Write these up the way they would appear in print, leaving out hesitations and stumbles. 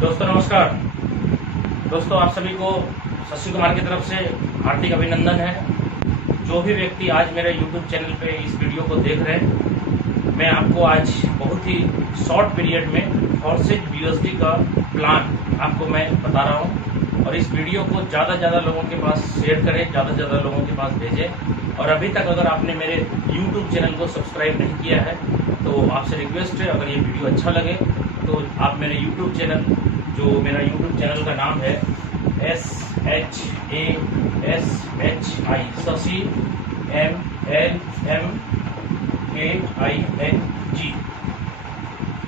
दोस्तों नमस्कार। दोस्तों आप सभी को शशि कुमार की तरफ से हार्दिक अभिनंदन है। जो भी व्यक्ति आज मेरे YouTube चैनल पे इस वीडियो को देख रहे हैं, मैं आपको आज बहुत ही शॉर्ट पीरियड में फॉर्सेज BUSD का प्लान आपको मैं बता रहा हूँ। और इस वीडियो को ज़्यादा से ज़्यादा लोगों के पास शेयर करें, ज़्यादा से ज़्यादा लोगों के पास भेजें। और अभी तक अगर आपने मेरे YouTube चैनल को सब्सक्राइब नहीं किया है तो आपसे रिक्वेस्ट है, अगर ये वीडियो अच्छा लगे तो आप मेरे YouTube चैनल, जो मेरा YouTube चैनल का नाम है SHASHI शशि MLMKING,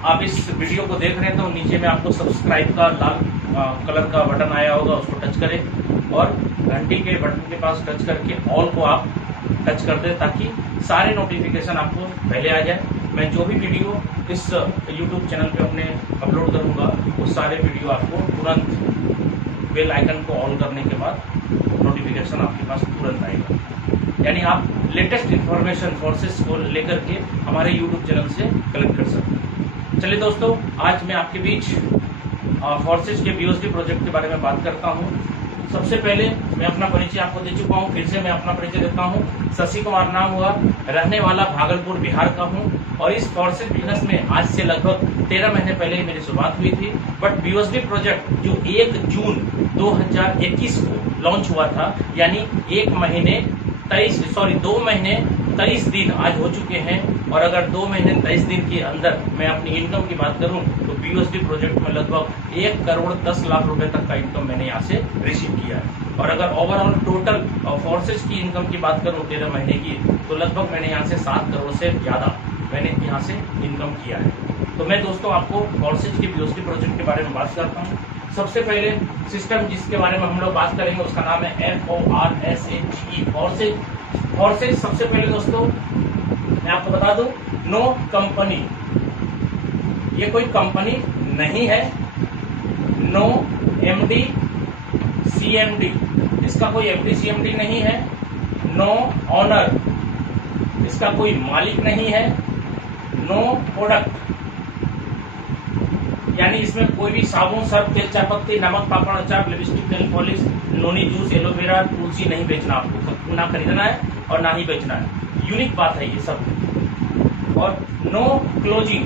आप इस वीडियो को देख रहे हैं तो नीचे में आपको सब्सक्राइब का लाल कलर का बटन आया होगा, उसको टच करें और घंटी के बटन के पास टच करके ऑल को आप टच कर दें ताकि सारे नोटिफिकेशन आपको पहले आ जाए। मैं जो भी वीडियो इस YouTube चैनल पे अपने अपलोड करूंगा वो सारे वीडियो आपको तुरंत बेल आइकन को ऑन करने के बाद नोटिफिकेशन आपके पास तुरंत आएगा। यानी आप लेटेस्ट इंफॉर्मेशन फोर्सेस को लेकर के हमारे YouTube चैनल से कलेक्ट कर सकते हैं। चलिए दोस्तों, आज मैं आपके बीच फोर्सेस के BUSD प्रोजेक्ट के बारे में बात करता हूँ। सबसे पहले मैं अपना परिचय आपको दे चुका हूँ, फिर से मैं अपना परिचय देता हूँ। शशि कुमार नाम हुआ, रहने वाला भागलपुर बिहार का हूँ और इस फॉर्सेज बिजनेस में आज से लगभग 13 महीने पहले मेरी शुरुआत हुई थी। बट BUSD प्रोजेक्ट जो 1 जून 2021 को लॉन्च हुआ था, यानी 2 महीने 23 दिन आज हो चुके हैं। और अगर 2 महीने 23 दिन के अंदर मैं अपनी इनकम की बात करूं तो BUSD प्रोजेक्ट में लगभग 1 करोड़ 10 लाख रुपए तक का इनकम मैंने यहाँ से रिसीव किया है। और अगर ओवरऑल टोटल फोर्सेज की इनकम की बात करूं 13 महीने की, तो लगभग मैंने यहाँ से 7 करोड़ से ज्यादा मैंने यहाँ से इनकम किया है। तो मैं दोस्तों आपको फोर्सेज के BUSD प्रोजेक्ट के बारे में बात करता हूँ। सबसे पहले सिस्टम जिसके बारे में हम लोग बात करेंगे उसका नाम है FORSAGE फॉर्सेज। सबसे पहले दोस्तों मैं आपको बता दूं, नो कंपनी, ये कोई कंपनी नहीं है। नो MD CMD, इसका कोई MD CMD नहीं है। नो ऑनर, इसका कोई मालिक नहीं है। नो प्रोडक्ट, यानी इसमें कोई भी साबुन, सर्फ, तेल, चाय पत्ती, नमक, पापड़, अचार, लिपस्टिक, नेल पॉलिश, नोनी, जूस, एलोवेरा, तुलसी नहीं बेचना, आपको ना खरीदना है और ना ही बेचना है। यूनिक बात है ये सब। और नो क्लोजिंग,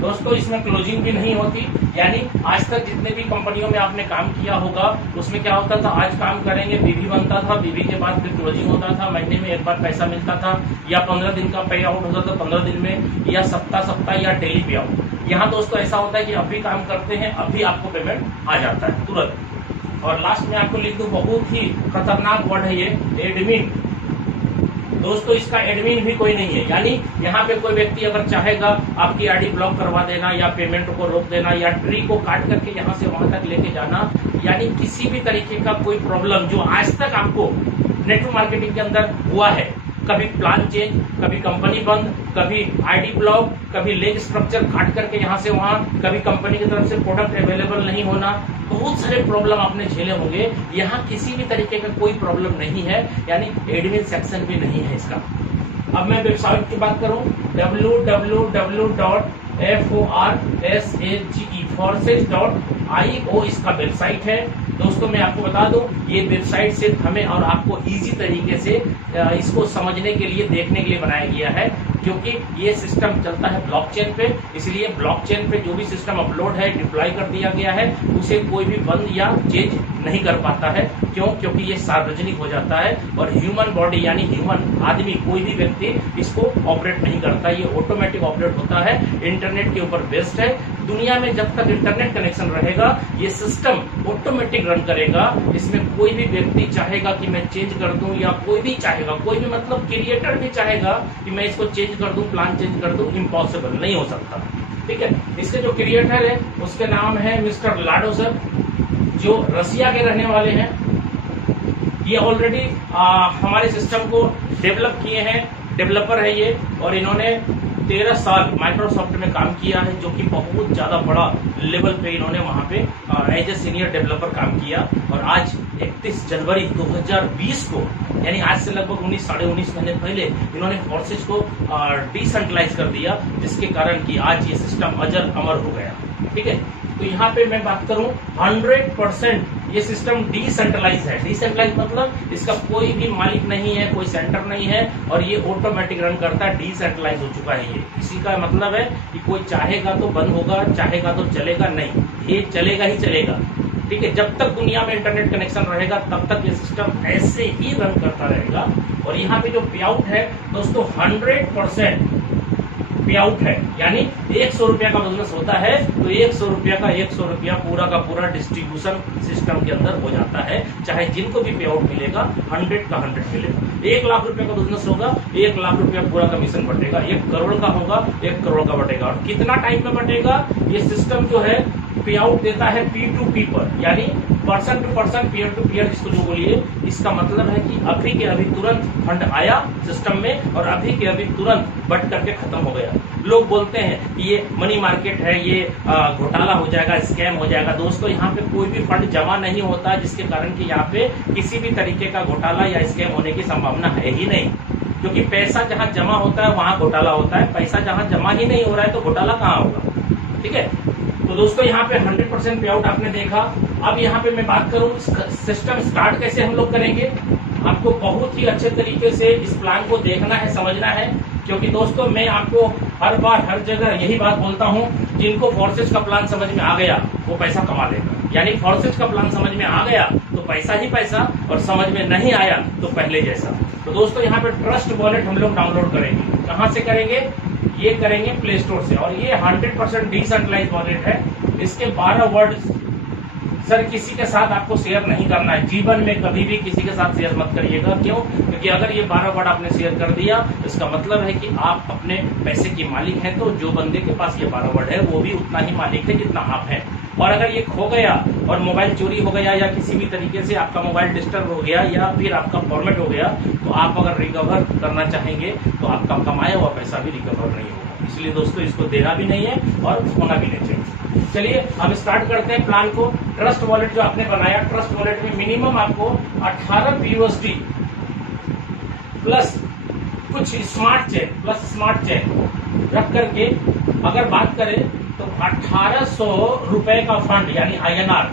दोस्तों इसमें क्लोजिंग भी नहीं होती। यानी आज तक जितने भी कंपनियों में आपने काम किया होगा उसमें क्या होता था, आज काम करेंगे, BV बनता था, BV के बाद फिर क्लोजिंग होता था, महीने में एक बार पैसा मिलता था, या 15 दिन का पे आउट होता था 15 दिन में, या सप्ताह या डेली पे आउट। यहाँ दोस्तों ऐसा होता है कि अभी काम करते हैं, अभी आपको पेमेंट आ जाता है तुरंत। और लास्ट में आपको लिख दूं, बहुत ही खतरनाक वर्ड है ये, एडमिन। दोस्तों इसका एडमिन भी कोई नहीं है। यानी यहाँ पे कोई व्यक्ति अगर चाहेगा आपकी आईडी ब्लॉक करवा देना, या पेमेंट को रोक देना, या ट्री को काट करके यहाँ से वहां तक लेके जाना, यानी किसी भी तरीके का कोई प्रॉब्लम जो आज तक आपको नेटवर्क मार्केटिंग के अंदर हुआ है, कभी प्लान चेंज, कभी कंपनी बंद, कभी आईडी ब्लॉक, कभी लेग स्ट्रक्चर काट करके यहाँ से वहां, कभी कंपनी की तरफ से प्रोडक्ट अवेलेबल नहीं होना, बहुत सारे प्रॉब्लम आपने झेले होंगे। यहाँ किसी भी तरीके का कोई प्रॉब्लम नहीं है, यानी एडमिन सेक्शन भी नहीं है इसका। अब मैं वेबसाइट की बात करूं, www.FORSAGE इसका वेबसाइट है। दोस्तों मैं आपको बता दूं, ये वेबसाइट सिर्फ हमें और आपको इजी तरीके से इसको समझने के लिए, देखने के लिए बनाया गया है, क्योंकि ये सिस्टम चलता है ब्लॉकचेन पे। इसलिए ब्लॉकचेन पे जो भी सिस्टम अपलोड है, डिप्लॉय कर दिया गया है, उसे कोई भी बंद या चेंज नहीं कर पाता है। क्यों? क्योंकि ये सार्वजनिक हो जाता है और ह्यूमन बॉडी यानी ह्यूमन आदमी, कोई भी व्यक्ति इसको ऑपरेट नहीं करता, ये ऑटोमेटिक ऑपरेट होता है, इंटरनेट के ऊपर बेस्ड है। दुनिया में जब तक इंटरनेट कनेक्शन रहेगा ये सिस्टम ऑटोमेटिक रन करेगा। इसमें कोई भी व्यक्ति चाहेगा कि मैं चेंज कर दूं, या कोई भी चाहेगा, कोई भी मतलब क्रिएटर भी चाहेगा कि मैं इसको चेंज कर दूं, प्लान चेंज कर दूं, इम्पॉसिबल, नहीं हो सकता। ठीक है, इसके जो क्रिएटर है उसके नाम है मिस्टर लाडो सर, जो रसिया के रहने वाले हैं। ये ऑलरेडी हमारे सिस्टम को डेवलप किए हैं, डेवलपर है ये, और इन्होंने 13 साल माइक्रोसॉफ्ट में काम किया है, जो कि बहुत ज्यादा बड़ा लेवल पे इन्होंने वहां पे एज ए सीनियर डेवलपर काम किया। और आज 31 जनवरी 2020 को यानी आज से लगभग 19 साढ़े 19 महीने पहले इन्होंने फोर्सेज को डिसेंट्रलाइज कर दिया, जिसके कारण कि आज ये सिस्टम अजर अमर हो गया। ठीक है, तो यहाँ पे मैं बात करूं 100% ये सिस्टम डिसेंट्रलाइज है। डिसेंट्रलाइज मतलब इसका कोई भी मालिक नहीं है, कोई सेंटर नहीं है और ये ऑटोमेटिक रन करता है। डिसेंट्रलाइज हो चुका है ये। इसी का मतलब है कि कोई चाहेगा तो बंद होगा, चाहेगा तो चलेगा नहीं, ये चलेगा ही चलेगा। ठीक है, जब तक दुनिया में इंटरनेट कनेक्शन रहेगा तब तक ये सिस्टम ऐसे ही रन करता रहेगा। और यहाँ पे जो पे आउट है दोस्तों 100% पे आउट है, यानी 100 रुपया का बिजनेस होता है तो 100 रुपया का 100 रुपया पूरा का पूरा डिस्ट्रीब्यूशन सिस्टम के अंदर हो जाता है। चाहे जिनको भी पे आउट मिलेगा 100 का 100 मिलेगा। 1 लाख रुपए का बिजनेस होगा, 1 लाख रुपया पूरा कमीशन बटेगा। 1 करोड़ का होगा, 1 करोड़ का बटेगा। और कितना टाइम में बटेगा? ये सिस्टम जो है पे आउट देता है P2P पर, यानी person to person, peer to peer, जिसको जो बोलिए। इसका मतलब है कि अभी के अभी तुरंत फंड आया सिस्टम में और अभी के अभी तुरंत बट करके खत्म हो गया। लोग बोलते हैं कि ये मनी मार्केट है, ये घोटाला हो जाएगा, स्कैम हो जाएगा। दोस्तों यहाँ पे कोई भी फंड जमा नहीं होता, जिसके कारण कि यहाँ पे किसी भी तरीके का घोटाला या स्कैम होने की संभावना है ही नहीं, क्योंकि पैसा जहाँ जमा होता है वहां घोटाला होता है। पैसा जहाँ जमा ही नहीं हो रहा है तो घोटाला कहाँ होगा? ठीक है, तो दोस्तों यहाँ पे 100% पे आउट आपने देखा। अब यहाँ पे मैं बात करूँ सिस्टम स्टार्ट कैसे हम लोग करेंगे। आपको बहुत ही अच्छे तरीके से इस प्लान को देखना है, समझना है, क्योंकि दोस्तों मैं आपको हर बार हर जगह यही बात बोलता हूँ, जिनको फोर्सेज का प्लान समझ में आ गया वो पैसा कमा लेगा। यानी फोर्सेज का प्लान समझ में आ गया तो पैसा ही पैसा, और समझ में नहीं आया तो पहले जैसा। तो दोस्तों यहाँ पे ट्रस्ट वॉलेट हम लोग डाउनलोड करेंगे। कहाँ से करेंगे? ये करेंगे प्ले स्टोर से। और ये 100% डिसेंट्रलाइज वॉलेट है। इसके 12 वर्ड सर किसी के साथ आपको शेयर नहीं करना है, जीवन में कभी भी किसी के साथ शेयर मत करिएगा। क्यों? क्योंकि अगर ये 12 वर्ड आपने शेयर कर दिया इसका मतलब है कि आप अपने पैसे की मालिक हैं। तो जो बंदे के पास ये 12 वर्ड है वो भी उतना ही मालिक है जितना आप हैं। और अगर ये खो गया और मोबाइल चोरी हो गया या किसी भी तरीके से आपका मोबाइल डिस्टर्ब हो गया या फिर आपका फॉर्मेट हो गया, तो आप अगर रिकवर करना चाहेंगे तो आपका कमाया हुआ पैसा भी रिकवर नहीं होगा। इसलिए दोस्तों इसको देना भी नहीं है और होना भी नहीं चाहिए। चलिए हम स्टार्ट करते हैं प्लान को। ट्रस्ट वॉलेट जो आपने बनाया, ट्रस्ट वॉलेट में मिनिमम आपको 18 BUSD प्लस कुछ स्मार्ट चेन रख करके अगर बात करें तो 1800 रुपए का फंड, यानी INR,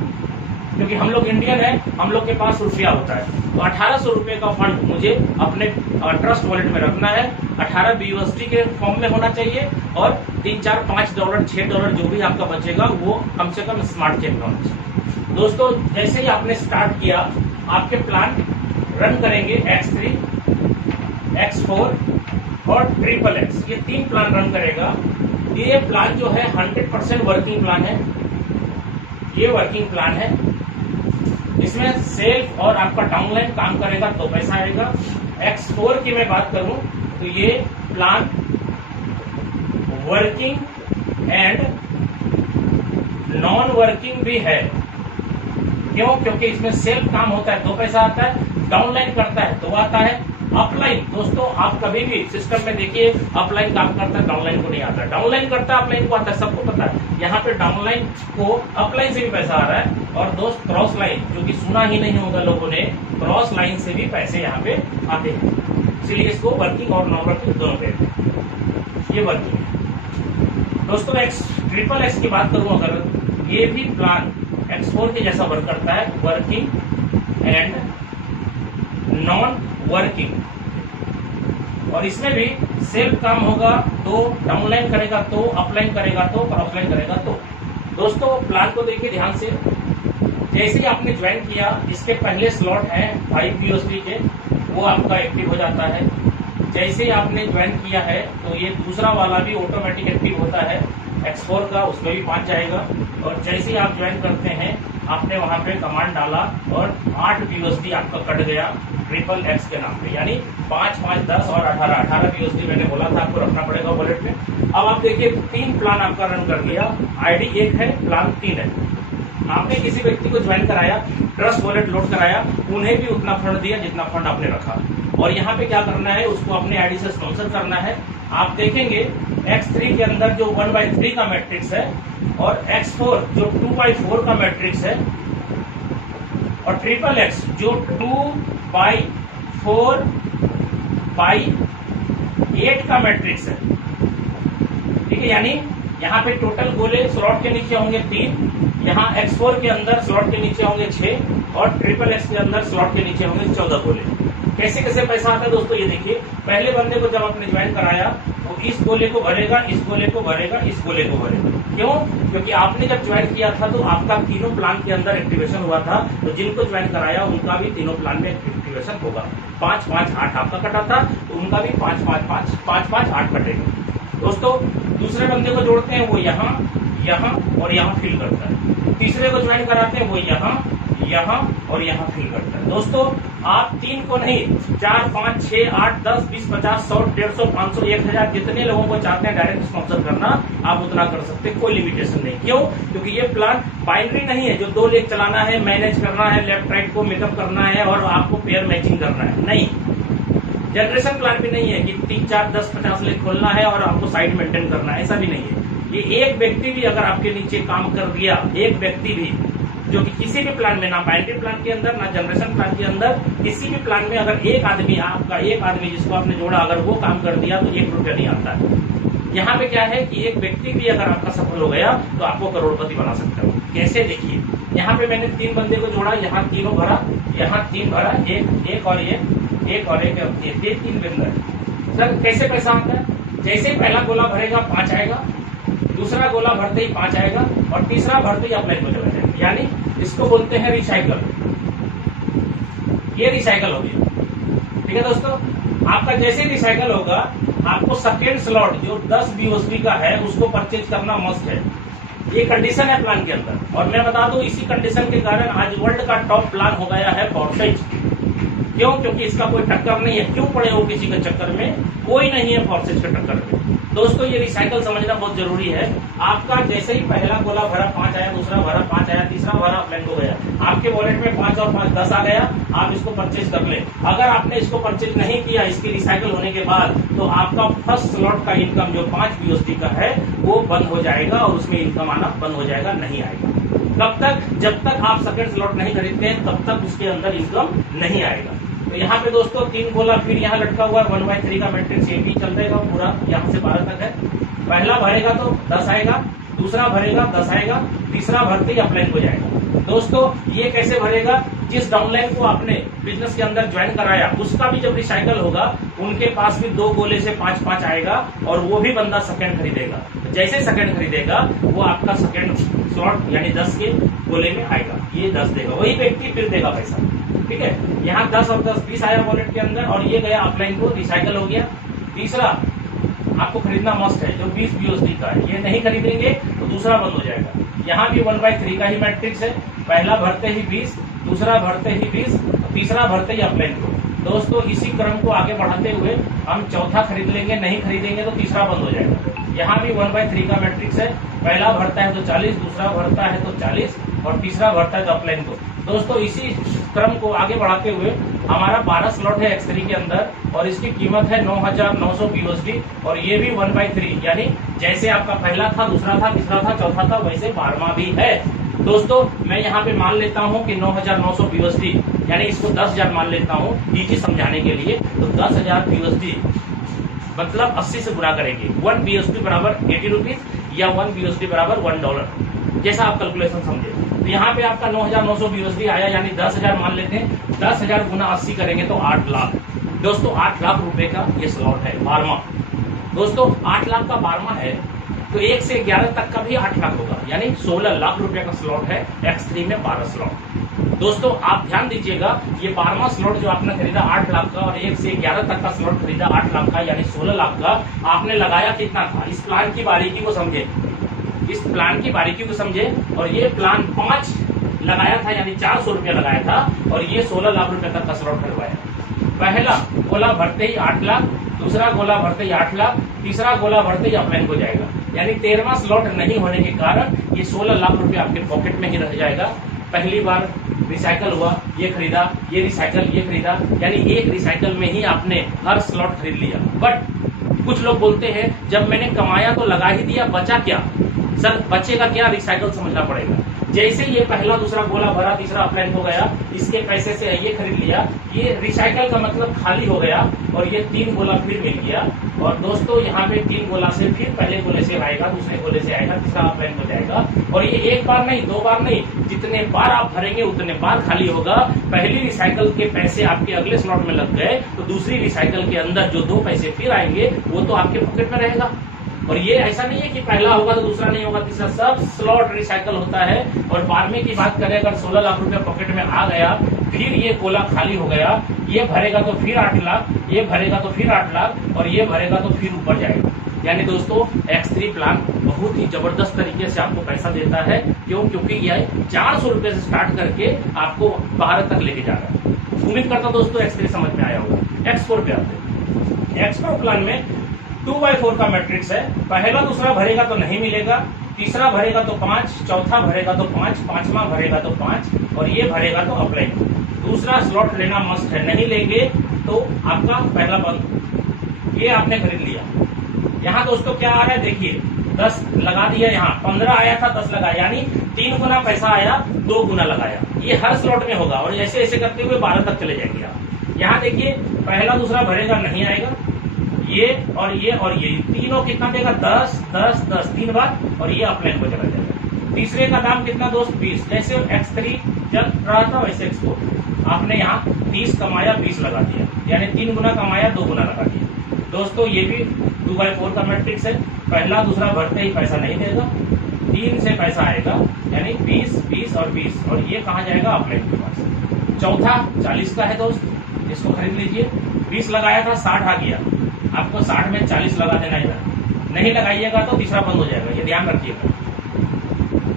क्योंकि हम लोग इंडियन है, हम लोग के पास रुपया होता है, तो 1800 रुपए का फंड मुझे अपने ट्रस्ट वॉलेट में रखना है। 18 BUSD के फॉर्म में होना चाहिए और 3, 4, 5 डॉलर, 6 डॉलर जो भी आपका बचेगा वो कम से कम स्मार्ट चेन में होना चाहिए। दोस्तों जैसे ही आपने स्टार्ट किया, आपके प्लान रन करेंगे X3, X4 और XXX, ये 3 प्लान रन करेगा। ये प्लान जो है 100% वर्किंग प्लान है। ये वर्किंग प्लान है, इसमें सेल्फ और आपका डाउनलाइन काम करेगा तो पैसा आएगा। X4 की मैं बात करूं तो ये plan working and non working भी है। क्यों? क्योंकि इसमें सेल्फ काम होता है तो पैसा आता है, डाउनलाइन करता है तो आता है। अपलाइन दोस्तों आप कभी भी सिस्टम में देखिए, अपलाइन काम करता है, डाउनलाइन को नहीं आता। डाउनलाइन करता है, अपलाइन को आता है, सबको पता है। यहाँ पे डाउनलाइन को अपलाइन से भी पैसा आ रहा है। और दोस्त क्रॉस लाइन, जो कि सुना ही नहीं होगा लोगों ने, क्रॉस लाइन से भी पैसे यहाँ पे आते हैं। इसलिए इसको वर्किंग और नॉन वर्किंग दोनों कहते हैं। ये वर्किंग है। दोस्तों XXX की बात करूं अगर, ये भी प्लान X4 के जैसा वर्क करता है, वर्किंग एंड नॉन वर्किंग। और इसमें भी सेल्फ काम होगा तो डाउनलाइन करेगा तो, अपलाइन करेगा तो, क्रॉसलाइन करेगा तो। दोस्तों प्लान को देखिए ध्यान से। जैसे ही आपने ज्वाइन किया, इसके पहले स्लॉट है 5 BUSD के, वो आपका एक्टिव हो जाता है। जैसे ही आपने ज्वाइन किया है तो ये दूसरा वाला भी ऑटोमेटिक एक्टिव होता है X4 का, उसमें भी 5 जाएगा। और जैसे ही आप ज्वाइन करते हैं, आपने वहां पे कमांड डाला और 8 BUSD आपका कट गया XXX के नाम पे, यानी 5, 5, 10 और 18 BUSD मैंने बोला था आपको रखना पड़ेगा वॉलेट में। अब आप देखिए 3 प्लान आपका रन कर दिया। ID 1 है, प्लान 3 है। आपने किसी व्यक्ति को ज्वाइन कराया, ट्रस्ट वॉलेट लोड कराया, उन्हें भी उतना फंड दिया जितना फंड आपने रखा। और यहाँ पे क्या करना है, उसको अपने आईडी से स्पॉन्सर करना है। आप देखेंगे X3 के अंदर जो 1/3 का मैट्रिक्स है और X4 जो 2/4 का मैट्रिक्स है और XXX जो 2/5 4/8 का मैट्रिक्स है। ठीक है, यानी यहाँ पे टोटल गोले स्लॉट के नीचे होंगे 3, यहाँ x4 के अंदर स्लॉट के नीचे होंगे 6 और XXX के अंदर स्लॉट के नीचे होंगे 14 गोले। कैसे कैसे पैसा आता है दोस्तों, ये देखिए। पहले बंदे को जब आपने ज्वाइन कराया तो इस गोले को भरेगा, इस गोले को भरेगा, इस गोले को भरेगा। क्यों? क्योंकि आपने जब ज्वाइन किया था तो आपका तीनों प्लान के अंदर एक्टिवेशन हुआ था, तो जिनको ज्वाइन कराया उनका भी तीनों प्लान में एक्टिवेशन होगा। 5-5-8 आपका कटा था तो उनका भी 5-5-5 कटेगा। दोस्तों दूसरे बंदे को जोड़ते हैं, वो यहाँ और यहाँ फिल करता है। तीसरे को ज्वाइन कराते हैं, वो यहाँ और यहाँ फिल करता है। दोस्तों आप 3 को नहीं, 4, 5, 6, 8, 10, 20, 50, 100, 150, 500, 1000 जितने लोगों को चाहते हैं डायरेक्ट स्पॉन्सर करना, आप उतना कर सकते हैं, कोई लिमिटेशन नहीं। क्यों? क्योंकि ये प्लान बाइनरी नहीं है जो 2 लेग चलाना है, मैनेज करना है, लेफ्ट राइट को मेकअप करना है और आपको पेयर मैचिंग करना है। नहीं, जनरेशन प्लान भी नहीं है कि 3, 4, 10, 50 लेग खोलना है और आपको साइड मेंटेन करना है, ऐसा भी नहीं है। ये एक व्यक्ति भी अगर आपके नीचे काम कर दिया, एक व्यक्ति भी जो कि किसी भी प्लान में, ना बाइनरी प्लान के अंदर ना जनरेशन प्लान के अंदर, किसी भी प्लान में अगर एक आदमी जिसको आपने जोड़ा अगर वो काम कर दिया तो 1 रुपया नहीं आता है। यहाँ पे क्या है कि एक व्यक्ति भी अगर आपका सफल हो गया तो आपको करोड़पति बना सकता है। कैसे? देखिए, यहाँ पे मैंने 3 बंदे को जोड़ा, यहाँ तीनों भरा, यहाँ 3 भरा, एक और एक 3 बंदे। सर कैसे पैसा आता है? जैसे पहला गोला भरेगा 5 आएगा, दूसरा गोला भरते ही 5 आएगा और तीसरा भरते ही अपलाइन हो जाएगा। यानी इसको बोलते हैं रिसाइकल। ये रिसाइकल हो गया। ठीक है दोस्तों, आपका जैसे रिसाइकल होगा आपको सेकेंड स्लॉट जो 10 BOSD का है उसको परचेज करना मस्ट है। ये कंडीशन है प्लान के अंदर। और मैं बता दूं इसी कंडीशन के कारण आज वर्ल्ड का टॉप प्लान हो गया है फॉर्सेज। क्यों? क्योंकि इसका कोई टक्कर नहीं है। क्यों पड़े हो किसी के चक्कर में? कोई नहीं है फॉर्सेज के टक्कर में। दोस्तों ये रिसाइकल समझना बहुत जरूरी है। आपका जैसे ही पहला गोला भरा 5 आया, दूसरा भरा 5 आया, तीसरा भरा अपलाइन हो गया, आपके वॉलेट में 5 और 5 10 आ गया, आप इसको परचेज कर ले। अगर आपने इसको परचेज नहीं किया इसकी रिसाइकल होने के बाद तो आपका फर्स्ट स्लॉट का इनकम जो 5 BOSD का है वो बंद हो जाएगा और उसमें इनकम आना बंद हो जाएगा, नहीं आएगा। कब तक? जब तक आप सेकंड स्लॉट नहीं खरीदते हैं तब तक उसके अंदर इनकम नहीं आएगा। तो यहाँ पे दोस्तों 3 गोला फिर यहाँ लटका हुआ 1/3 का मैट्रिक्स, ये भी चल जाएगा पूरा, यहाँ से 12 तक है। पहला भरेगा तो 10 आएगा, दूसरा भरेगा 10 आएगा, तीसरा भरते ही अपलाइन हो जाएगा। दोस्तों ये कैसे भरेगा? जिस डाउनलाइन को आपने बिजनेस के अंदर ज्वाइन कराया उसका भी जब रिसाइकल होगा उनके पास भी 2 गोले से 5-5 आएगा और वो भी बंदा सेकंड खरीदेगा। जैसे सेकंड खरीदेगा वो आपका सेकंड स्लॉट यानी 10 के गोले में आएगा, ये 10 देगा, वही व्यक्ति फिर देगा पैसा। ठीक है, यहाँ 10 और 10 20 आया वॉलेट के अंदर और ये गया अपलाइन को, रिसाइकल हो गया। तीसरा आपको खरीदना मस्ट है जो 20 BOSD का है, ये नहीं खरीदेंगे तो दूसरा बंद हो जाएगा। यहाँ भी 1/3 का ही मैट्रिक्स है, पहला भरते ही 20, दूसरा भरते ही 20, तीसरा भरते ही अपलाइन को। दोस्तों इसी क्रम को आगे बढ़ाते हुए हम चौथा खरीद लेंगे, नहीं खरीदेंगे तो तीसरा बंद हो जाएगा। यहाँ भी 1/3 का मैट्रिक्स है, पहला भरता है तो 40, दूसरा भरता है तो 40 और तीसरा भरता है तो अपलाइन को। दोस्तों इसी क्रम को आगे बढ़ाते हुए हमारा 12 स्लॉट है X3 के अंदर और इसकी कीमत है 9,900 BOSD और ये भी 1/3 यानी जैसे आपका पहला था, दूसरा था, तीसरा था, चौथा था, वैसे 12वां भी है। दोस्तों मैं यहाँ पे मान लेता हूँ कि 9,900 BOSD यानी इसको 10,000 मान लेता हूँ इजी समझाने के लिए। तो 10,000 BOSD मतलब 80 से गुणा करेंगे, 1 BOSD बराबर 80 रुपीज या 1 BOSD बराबर $1, जैसा आप कैलकुलेशन समझे। तो यहाँ पे आपका 9,900 BOSD आया यानी 10,000 मान लेते हैं, 10,000 गुना 80 करेंगे तो 8 लाख। दोस्तों 8 लाख रुपए का ये स्लॉट है 12वां। दोस्तों 8 लाख का 12वां है तो 1 से 11 तक का भी 8 लाख होगा यानी 16 लाख रुपए का स्लॉट है X3 में 12 स्लॉट। दोस्तों आप ध्यान दीजिएगा, ये 12वां स्लॉट जो आपने खरीदा 8 लाख का और 1 से 11 तक का स्लॉट खरीदा 8 लाख का यानी 16 लाख का, आपने लगाया कितना था? इस प्लान की बारीकी को समझे, इस प्लान की बारीकी को समझे। और ये प्लान 5 लगाया था यानी 400 रुपया लगाया था और ये 16 लाख रुपए तक का स्लॉट खरीदवाया। पहला गोला भरते ही 8 लाख, दूसरा गोला भरते ही 8 लाख, तीसरा गोला भरते ही अपलाइन हो जाएगा यानी 13वां स्लॉट नहीं होने के कारण ये 16 लाख रुपए आपके पॉकेट में ही रह जाएगा। पहली बार रिसाइकल हुआ, ये खरीदा, ये रिसाइकल, ये खरीदा, यानी एक रिसाइकल में ही आपने हर स्लॉट खरीद लिया। बट कुछ लोग बोलते हैं जब मैंने कमाया तो लगा ही दिया, बचा क्या? सर बचेगा क्या? रिसाइकल समझना पड़ेगा। जैसे ये पहला दूसरा गोला भरा, तीसरा अपलाइन हो गया, इसके पैसे से ये खरीद लिया, ये रिसाइकल का मतलब खाली हो गया और ये 3 गोला फिर मिल गया। और दोस्तों यहाँ पे 3 गोला से फिर पहले गोले से आएगा, दूसरे गोले से आएगा, तीसरा अपलाइन हो जाएगा। और ये एक बार नहीं, 2 बार नहीं, जितने बार आप भरेंगे उतने बार खाली होगा। पहली रिसाइकल के पैसे आपके अगले स्लॉट में लग गए तो दूसरी रिसाइकल के अंदर जो 2 पैसे फिर आएंगे वो तो आपके पॉकेट में रहेगा। और ये ऐसा नहीं है कि पहला होगा तो दूसरा नहीं होगा, तीसरा, सब स्लॉट रिसाइकल होता है। और 12वें की बात करें, अगर 16 लाख रुपया पॉकेट में आ गया, फिर ये गोला खाली हो गया, ये भरेगा तो फिर 8 लाख, ये भरेगा तो फिर 8 लाख और ये भरेगा तो फिर ऊपर जाएगा। यानी दोस्तों X3 प्लान बहुत ही जबरदस्त तरीके से आपको पैसा देता है। क्यों? क्योंकि यह 400 रुपए से स्टार्ट करके आपको भारत तक लेके जा रहा है। उम्मीद करता हूं दोस्तों X3 समझ में आया होगा। X4 पे आते हैं। X4 प्लान में 2/4 का मैट्रिक्स है। पहला दूसरा भरेगा तो नहीं मिलेगा, तीसरा भरेगा तो 5, चौथा भरेगा तो 5, पांचवा भरेगा तो 5 और ये भरेगा तो अपलाइन। दूसरा स्लॉट लेना मस्ट है, नहीं लेंगे तो आपका पहला बंद। ये आपने खरीद लिया। यहाँ दोस्तों क्या आ रहा है देखिए, 10 लगा दिया, यहाँ 15 आया था, 10 लगाया, यानी 3 गुना पैसा आया, 2 गुना लगाया। ये हर स्लॉट में होगा और ऐसे ऐसे करते हुए 12 तक चले जाएंगे आप। यहाँ देखिए पहला दूसरा भरेगा नहीं आएगा, ये और ये तीनों कितना देगा? 10, 10, 10 3 बार और ये अपलाइन को चला जाएगा। तीसरे का दाम कितना दोस्त? 20। जैसे X3 चल रहा था वैसे X4 आपने यहाँ 30 कमाया, 20 लगा दिया, यानी 3 गुना कमाया, 2 गुना लगा दिया। दोस्तों ये भी 2/4 का मैट्रिक्स है। पहला दूसरा भरते ही पैसा नहीं देगा, 3 से पैसा आएगा, यानी 20, 20 और 20 और ये कहाँ जाएगा? अपलाइन के पास। चौथा 40 का है दोस्त, इसको खरीद लीजिए। 20 लगाया था, 60 आ गया, आपको 60 में 40 लगा देना है। नहीं लगाइएगा तो तीसरा बंद हो जाएगा, ये ध्यान रखिएगा।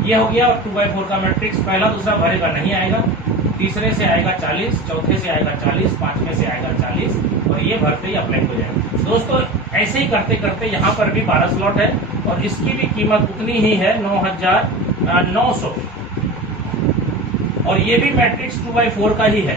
ये हो गया 2/4 का मैट्रिक्स। पहला दूसरा भरेगा नहीं आएगा, तीसरे से आएगा 40, चौथे से आएगा 40, पांचवें से आएगा 40 और ये भरते ही अपलाइन हो जाएगा। दोस्तों ऐसे ही करते करते यहाँ पर भी 12 स्लॉट है और इसकी भी कीमत उतनी ही है, 9,900। और ये भी मैट्रिक्स 2/4 का ही है,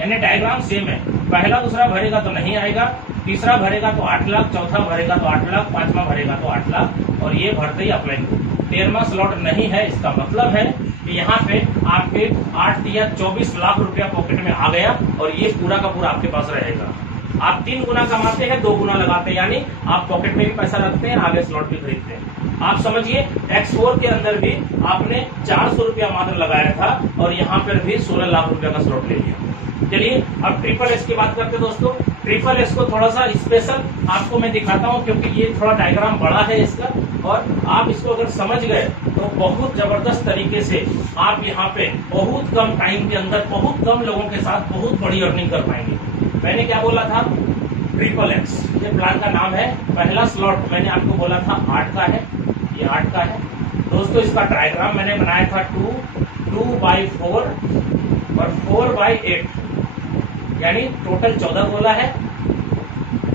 यानी डायग्राम सेम है। पहला दूसरा भरेगा तो नहीं आएगा, तीसरा भरेगा तो 8 लाख, चौथा भरेगा तो 8 लाख, पांचवा भरेगा तो 8 लाख और ये भरते ही अपलाइन। 13वां स्लॉट नहीं है, इसका मतलब है कि यहाँ पे आपके 8 या 24 लाख रुपया पॉकेट में आ गया और ये पूरा का पूरा आपके पास रहेगा। आप 3 गुना कमाते हैं, 2 गुना लगाते हैं, यानी आप पॉकेट में भी पैसा रखते हैं, आगे स्लॉट भी खरीदते हैं। आप समझिए X4 के अंदर भी आपने 400 रुपया मात्र लगाया था और यहाँ पर भी 16 लाख रुपया का स्लॉट ले लिया। चलिए अब SSS की बात करते हैं दोस्तों। SSS को थोड़ा सा स्पेशल आपको मैं दिखाता हूँ क्योंकि ये थोड़ा डायग्राम बड़ा है इसका, और आप इसको अगर समझ गए तो बहुत जबरदस्त तरीके से आप यहाँ पे बहुत कम टाइम के अंदर बहुत कम लोगों के साथ बहुत बड़ी अर्निंग कर पाएंगे। मैंने क्या बोला था? SSS, ये प्लान का नाम है। पहला स्लॉट मैंने आपको बोला था 8 का है, ये 8 का है दोस्तों। इसका डायग्राम मैंने बनाया था 2/4 और 4/8, यानी टोटल 14 गोला है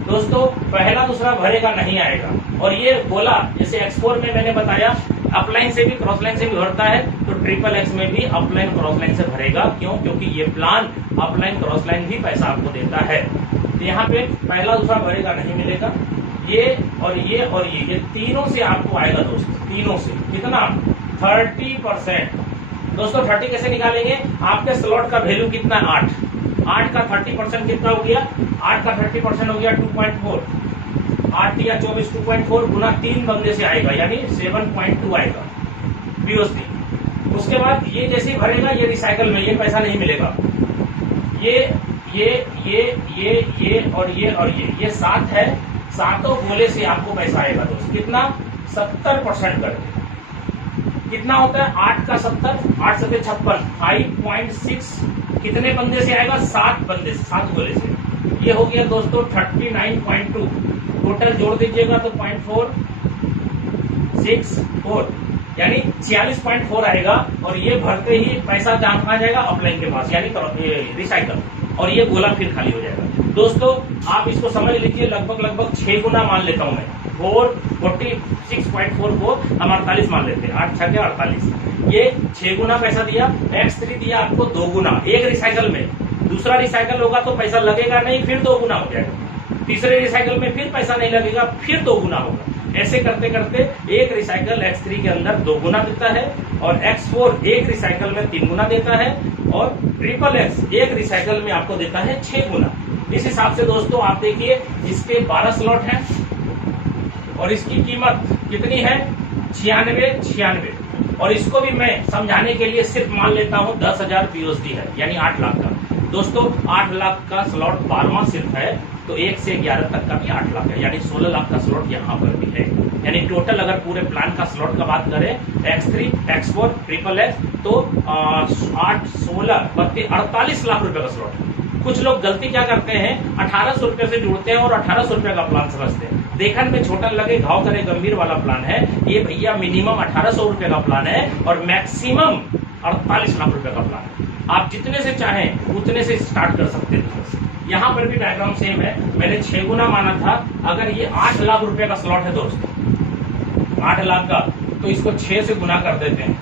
दोस्तों। पहला दूसरा भरेगा नहीं आएगा और ये गोला जैसे X4 में मैंने बताया अपलाइन से भी क्रॉस लाइन से भी भरता है, तो SSS में भी अपलाइन क्रॉस लाइन से भरेगा। क्यों? क्योंकि ये प्लान अपलाइन क्रॉस लाइन भी पैसा आपको देता है। तो यहाँ पे पहला दूसरा भरेगा नहीं मिलेगा, ये और ये तीनों से आपको आएगा दोस्तों, तीनों से कितना? 30%। दोस्तों 30 कैसे निकालेंगे? आपके स्लॉट का वैल्यू कितना है? 8 का 30% कितना हो गया? 8 का 30% हो गया 2.4। 8 या 24 2.4 गुना 3 बंदे से आएगा, यानी 7.2 आएगा VOC। उसके बाद ये जैसे ही भरेगा ये रिसाइकल में ये पैसा नहीं मिलेगा। ये और ये 7 है, सातों गोले से आपको पैसा आएगा दोस्त। कितना? 70% करके कितना होता है? 8 का 70, 8 से 56, 5.6 कितने बंदे से आएगा? 7 बंदे से, 7 गोले से। ये हो गया दोस्तों 39.2। टोटल जोड़ दीजिएगा तो 0.464, यानी 46.4 आएगा और ये भरते ही पैसा कहाँ जाएगा? अपलाइन के पास, यानी रिसाइकल, और ये गोला फिर खाली हो जाएगा। दोस्तों आप इसको समझ लीजिए, लगभग 6 गुना मान लेता हूं मैं। 46.4 को हम 48 मान लेते हैं, 8 6 48। ये 6 गुना पैसा दिया। X3 दिया आपको 2 गुना एक रिसाइकल में। दूसरा रिसाइकल होगा तो पैसा लगेगा नहीं, फिर 2 गुना हो जाएगा। तीसरे रिसाइकल में फिर पैसा नहीं लगेगा, फिर 2 गुना होगा। ऐसे करते करते एक रिसाइकल X3 के अंदर 2 गुना देता है और X4 एक रिसाइकल में 3 गुना देता है और XXX एक रिसाइकल में आपको देता है 6 गुना। इस हिसाब से दोस्तों आप देखिए इसके 12 स्लॉट हैं और इसकी कीमत कितनी है 96 और इसको भी मैं समझाने के लिए सिर्फ मान लेता हूं 10,000 PUSD है यानी 8 लाख का। दोस्तों 8 लाख का स्लॉट 12वां सिर्फ है तो 1 से 11 तक का भी 8 लाख है यानी 16 लाख का स्लॉट यहाँ पर भी है। यानी टोटल अगर पूरे प्लान का स्लॉट का बात करें X3, X4, XXX तो 8, 16, 48 लाख रुपए का स्लॉट है। कुछ लोग गलती क्या करते हैं 1800 रुपए से जुड़ते हैं और 1800 रुपए का प्लान समझते हैं। देखने में छोटा लगे घाव करे गंभीर वाला प्लान है ये भैया। मिनिमम 1800 रुपए का प्लान है और मैक्सिमम 48 लाख रुपए का प्लान है। आप जितने से चाहें उतने से स्टार्ट कर सकते हैं। यहाँ पर भी डायग्राम सेम है। मैंने 6 गुना माना था। अगर ये 8 लाख रुपए का स्लॉट है दोस्तों 8 लाख का तो इसको 6 से गुना कर देते हैं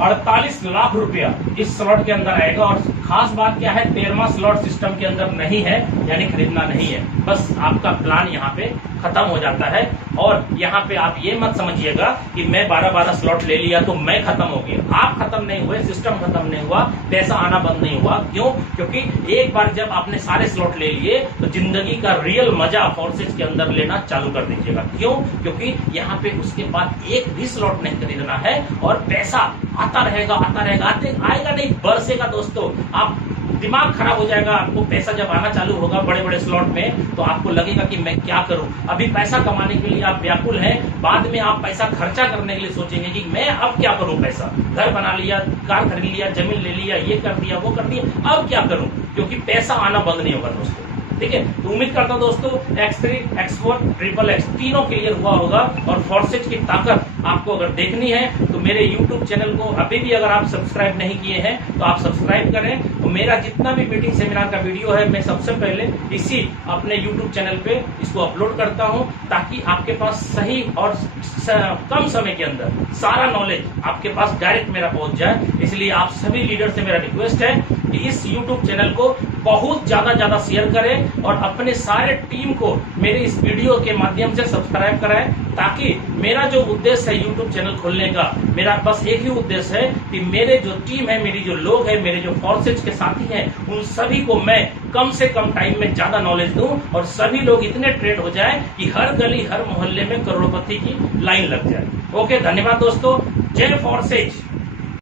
48 लाख रुपया इस स्लॉट के अंदर आएगा। और खास बात क्या है 13वां स्लॉट सिस्टम के अंदर नहीं है यानी खरीदना नहीं है। बस आपका प्लान यहाँ पे खत्म हो जाता है। और यहाँ पे आप ये मत समझिएगा कि मैं 12-12 स्लॉट ले लिया तो मैं खत्म हो गया। आप खत्म नहीं हुए, सिस्टम खत्म नहीं हुआ, पैसा आना बंद नहीं हुआ। क्यों? क्योंकि एक बार जब आपने सारे स्लॉट ले लिए तो जिंदगी का रियल मजा फोर्सेज के अंदर लेना चालू कर दीजिएगा। क्यों? क्योंकि यहाँ पे उसके बाद एक भी स्लॉट नहीं खरीदना है और पैसा आता रहेगा आएगा नहीं बरसेगा। दोस्तों आप दिमाग खराब हो जाएगा। आपको पैसा जब आना चालू होगा बड़े बड़े स्लॉट में तो आपको लगेगा कि मैं क्या करूं। अभी पैसा कमाने के लिए आप व्याकुल हैं, बाद में आप पैसा खर्चा करने के लिए सोचेंगे कि मैं अब क्या करूं। पैसा घर बना लिया, कार खरीद लिया, जमीन ले लिया, ये कर दिया, वो कर दिया, अब क्या करूं। क्योंकि पैसा आना बंद नहीं होगा दोस्तों। ठीक है, तो उम्मीद करता हूं दोस्तों X3, X4, XXX तीनों क्लियर हुआ होगा। और फोर्सेज की ताकत आपको अगर देखनी है तो मेरे YouTube चैनल को अभी भी अगर आप सब्सक्राइब नहीं किए हैं तो आप सब्सक्राइब करें। तो मेरा जितना भी मीटिंग सेमिनार का वीडियो है मैं सबसे पहले इसी अपने YouTube चैनल पे इसको अपलोड करता हूं ताकि आपके पास सही और कम समय के अंदर सारा नॉलेज आपके पास डायरेक्ट मेरा पहुंच जाए। इसलिए आप सभी लीडर से मेरा रिक्वेस्ट है कि इस YouTube चैनल को बहुत ज्यादा शेयर करें और अपने सारे टीम को मेरे इस वीडियो के माध्यम से सब्सक्राइब कराएं ताकि मेरा जो उद्देश्य है YouTube चैनल खोलने का, मेरा बस एक ही उद्देश्य है कि मेरे जो टीम है, मेरी जो लोग हैं, मेरे जो फोर्सेज के साथी हैं, उन सभी को मैं कम से कम टाइम में ज्यादा नॉलेज दूं और सभी लोग इतने ट्रेड हो जाए कि हर गली हर मोहल्ले में करोड़पति की लाइन लग जाए। ओके, धन्यवाद दोस्तों। जय फोर्सेज।